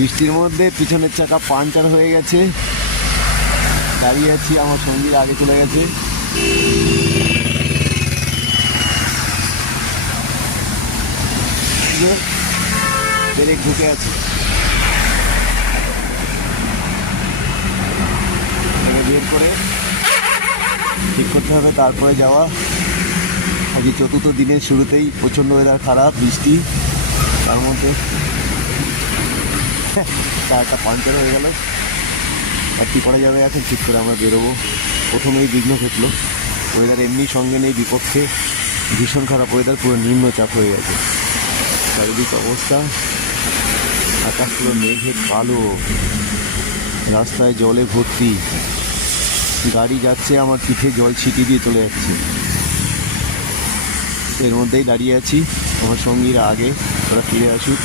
বৃষ্টির মধ্যে পিছনের চাকা পাঞ্চার হয়ে গেছে, দাঁড়িয়ে আছি, আমার সঙ্গীরা আগে চলে গেছে। ব্রেক ঢুকে আছে, বের করে ঠিক করতে হবে, তারপরে যাওয়া। আজকে চতুর্থ দিনের শুরুতেই প্রচণ্ড ওয়েদার খারাপ, বৃষ্টি, তার মধ্যে টায়ারটা পাঞ্চার হয়ে গেল। আর কী করা যাবে এখন, ঠিক করে আমরা বেরোবো। প্রথমেই বিঘ্ন ঘটলো, ওয়েদার এমনি সঙ্গে নেই, বিপক্ষে ভীষণ খারাপ ওয়েদার, পুরো নিম্নচাপ হয়ে গেছে চারিদিক অবস্থা। আকাশ পুরো মেঘে কালো, রাস্তায় জলে ভর্তি, গাড়ি যাচ্ছে আমার পিঠে জল ছিটিয়ে দিয়ে চলে যাচ্ছে। এর মধ্যেই দাঁড়িয়ে আছি, আমার সঙ্গীরা আগে, ওরা ফিরে আসুক।